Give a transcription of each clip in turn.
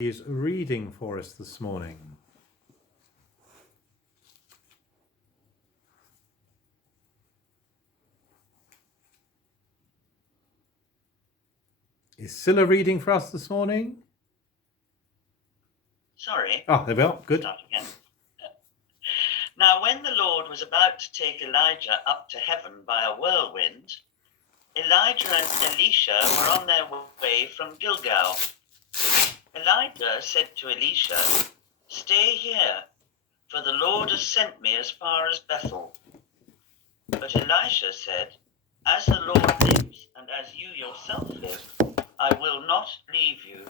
Is reading for us this morning. Is Scylla reading for us this morning? Sorry. Oh, there we are. Good. Start again. Now, when the Lord was about to take Elijah up to heaven by a whirlwind, Elijah and Elisha were on their way from Gilgal. Elijah said to Elisha, "Stay here, for the Lord has sent me as far as Bethel." But Elisha said, "As the Lord lives, and as you yourself live, I will not leave you."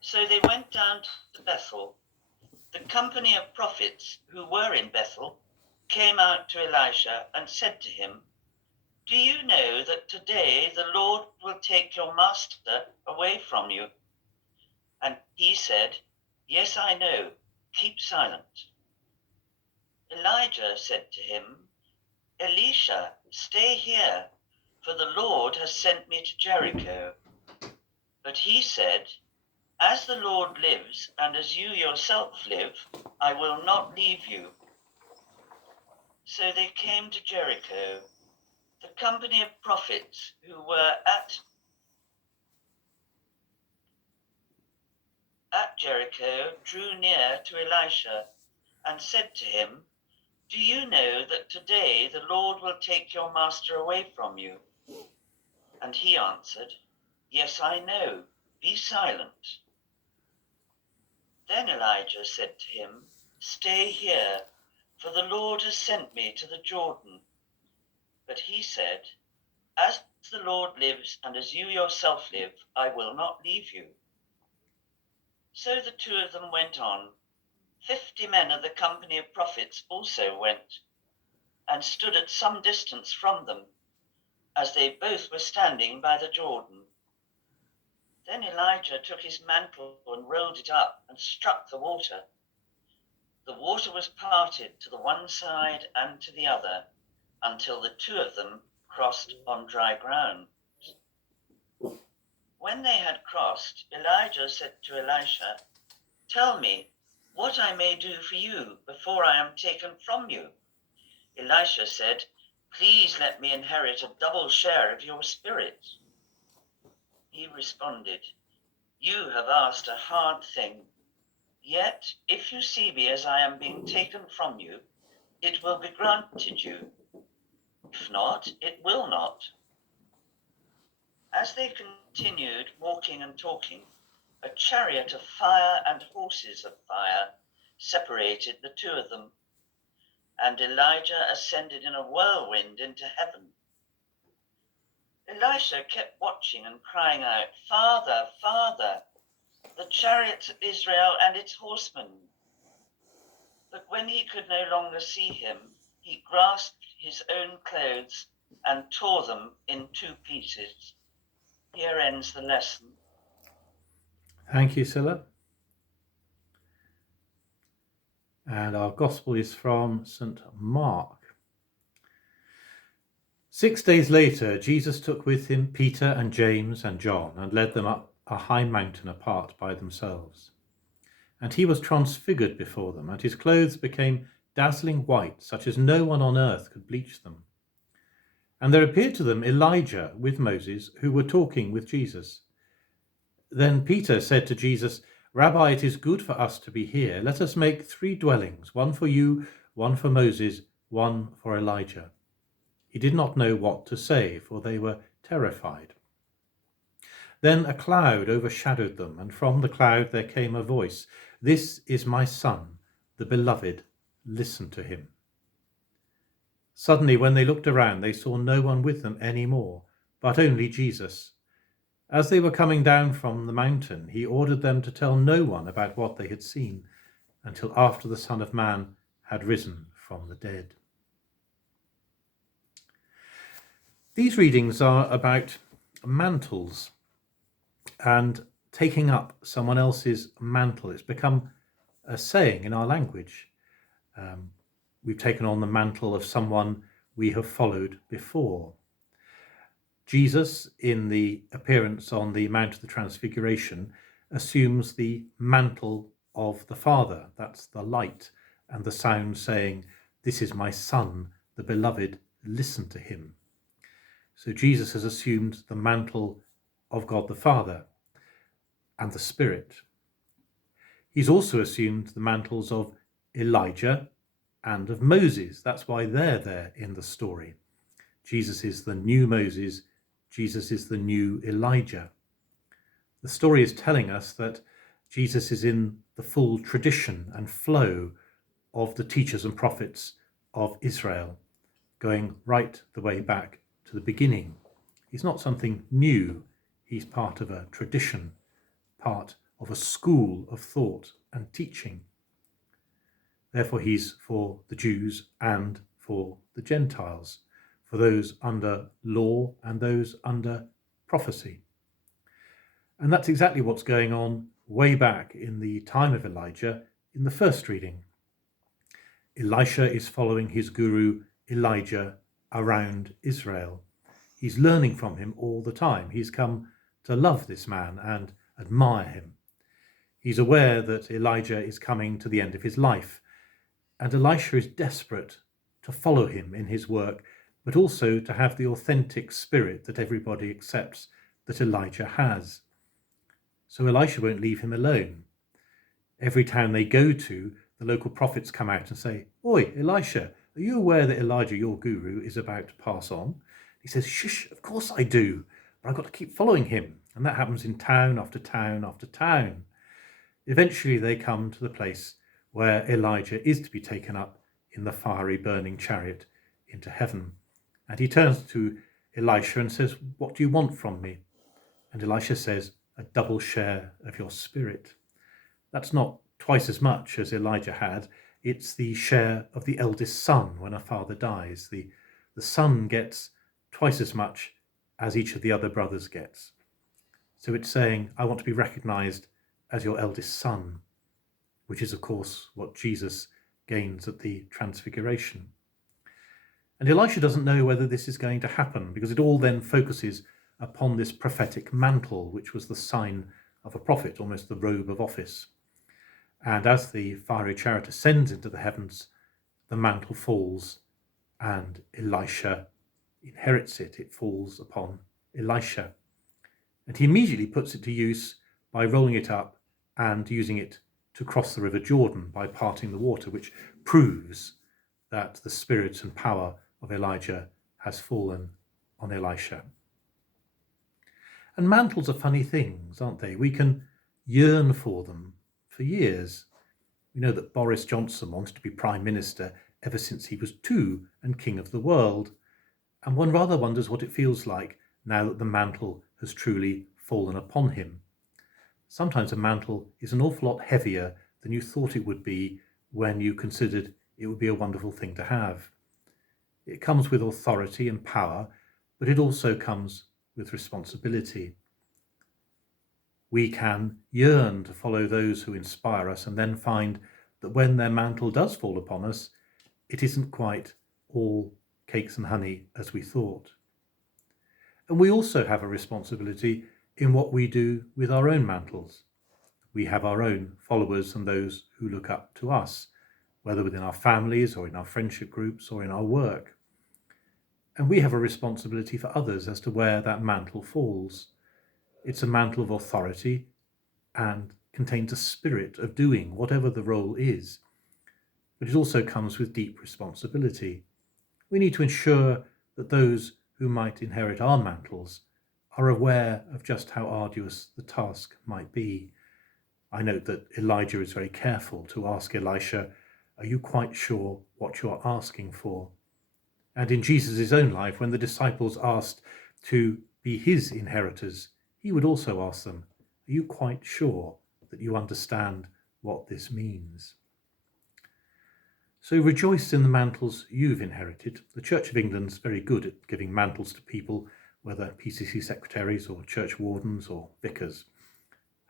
So they went down to Bethel. The company of prophets who were in Bethel came out to Elisha and said to him, "Do you know that today the Lord will take your master away from you?" And he said, "Yes, I know. Keep silent." Elijah said to him, "Elisha, stay here, for the Lord has sent me to Jericho." But he said, "As the Lord lives, and as you yourself live, I will not leave you." So they came to Jericho. The company of prophets who were at Jericho drew near to Elisha and said to him, "Do you know that today the Lord will take your master away from you?" And he answered, "Yes, I know. Be silent." Then Elijah said to him, "Stay here, for the Lord has sent me to the Jordan." But he said, "As the Lord lives, and as you yourself live, I will not leave you." So the two of them went on. 50 men of the company of prophets also went, and stood at some distance from them, as they both were standing by the Jordan. Then Elijah took his mantle and rolled it up and struck the water. The water was parted to the one side and to the other, until the two of them crossed on dry ground. When they had crossed, Elijah said to Elisha, "Tell me what I may do for you before I am taken from you." Elisha said, "Please let me inherit a double share of your spirit." He responded, "You have asked a hard thing. Yet, if you see me as I am being taken from you, it will be granted you. If not, it will not." As they continued walking and talking, a chariot of fire and horses of fire separated the two of them, and Elijah ascended in a whirlwind into heaven. Elisha kept watching and crying out, "Father, Father, the chariots of Israel and its horsemen." But when he could no longer see him, he grasped his own clothes and tore them in two pieces. Here ends the lesson. Thank you, Scylla. And our gospel is from St. Mark. 6 days later, Jesus took with him Peter and James and John and led them up a high mountain apart by themselves. And he was transfigured before them, and his clothes became dazzling white, such as no one on earth could bleach them. And there appeared to them Elijah with Moses, who were talking with Jesus. Then Peter said to Jesus, "Rabbi, it is good for us to be here. Let us make 3 dwellings, one for you, one for Moses, one for Elijah." He did not know what to say, for they were terrified. Then a cloud overshadowed them, and from the cloud there came a voice, "This is my son, the beloved. Listen to him." Suddenly, when they looked around, they saw no one with them any more, but only Jesus. As they were coming down from the mountain, he ordered them to tell no one about what they had seen until after the Son of Man had risen from the dead. These readings are about mantles and taking up someone else's mantle. It's become a saying in our language. We've taken on the mantle of someone we have followed before. Jesus, in the appearance on the Mount of the Transfiguration, assumes the mantle of the Father. That's the light and the sound saying, "This is my Son, the beloved, listen to him." So Jesus has assumed the mantle of God the Father and the Spirit. He's also assumed the mantles of Elijah and of Moses. That's why they're there in the story. Jesus is the new Moses. Jesus is the new Elijah. The story is telling us that Jesus is in the full tradition and flow of the teachers and prophets of Israel, going right the way back to the beginning. He's not something new. He's part of a tradition, part of a school of thought and teaching. Therefore, he's for the Jews and for the Gentiles, for those under law and those under prophecy. And that's exactly what's going on way back in the time of Elijah in the first reading. Elisha is following his guru Elijah around Israel. He's learning from him all the time. He's come to love this man and admire him. He's aware that Elijah is coming to the end of his life, and Elisha is desperate to follow him in his work, but also to have the authentic spirit that everybody accepts that Elijah has. So Elisha won't leave him alone. Every town they go to, the local prophets come out and say, "Oi, Elisha, are you aware that Elijah, your guru, is about to pass on?" He says, "Shush, of course I do, but I've got to keep following him." And that happens in town after town after town. Eventually they come to the place where Elijah is to be taken up in the fiery burning chariot into heaven. And he turns to Elisha and says, "What do you want from me?" And Elisha says, "A double share of your spirit." That's not twice as much as Elijah had. It's the share of the eldest son when a father dies. The son gets twice as much as each of the other brothers gets. So it's saying, I want to be recognized as your eldest son, which is, of course, what Jesus gains at the Transfiguration. And Elisha doesn't know whether this is going to happen, because it all then focuses upon this prophetic mantle, which was the sign of a prophet, almost the robe of office. And as the fiery chariot ascends into the heavens, the mantle falls and Elisha inherits it. It falls upon Elisha. And he immediately puts it to use by rolling it up and using it to cross the river Jordan by parting the water, which proves that the spirit and power of Elijah has fallen on Elisha. And mantles are funny things, aren't they? We can yearn for them for years. We know that Boris Johnson wanted to be Prime Minister ever since he was 2 and King of the world. And one rather wonders what it feels like now that the mantle has truly fallen upon him. Sometimes a mantle is an awful lot heavier than you thought it would be when you considered it would be a wonderful thing to have. It comes with authority and power, but it also comes with responsibility. We can yearn to follow those who inspire us and then find that when their mantle does fall upon us, it isn't quite all cakes and honey as we thought. And we also have a responsibility in what we do with our own mantles. We have our own followers and those who look up to us, whether within our families or in our friendship groups or in our work. And we have a responsibility for others as to where that mantle falls. It's a mantle of authority and contains a spirit of doing whatever the role is. But it also comes with deep responsibility. We need to ensure that those who might inherit our mantles are aware of just how arduous the task might be. I note that Elijah is very careful to ask Elisha, "Are you quite sure what you are asking for?" And in Jesus' own life, when the disciples asked to be his inheritors, he would also ask them, "Are you quite sure that you understand what this means?" So rejoice in the mantles you've inherited. The Church of England's very good at giving mantles to people, whether PCC secretaries or church wardens or vicars.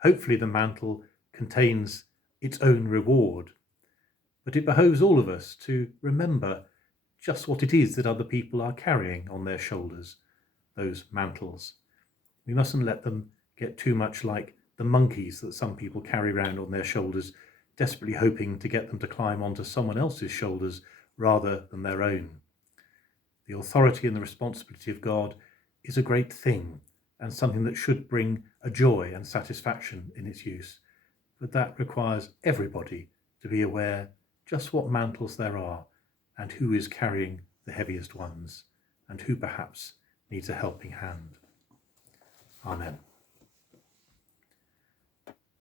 Hopefully the mantle contains its own reward, but it behoves all of us to remember just what it is that other people are carrying on their shoulders, those mantles. We mustn't let them get too much like the monkeys that some people carry around on their shoulders, desperately hoping to get them to climb onto someone else's shoulders rather than their own. The authority and the responsibility of God is a great thing and something that should bring a joy and satisfaction in its use, but that requires everybody to be aware just what mantles there are and who is carrying the heaviest ones and who perhaps needs a helping hand. Amen.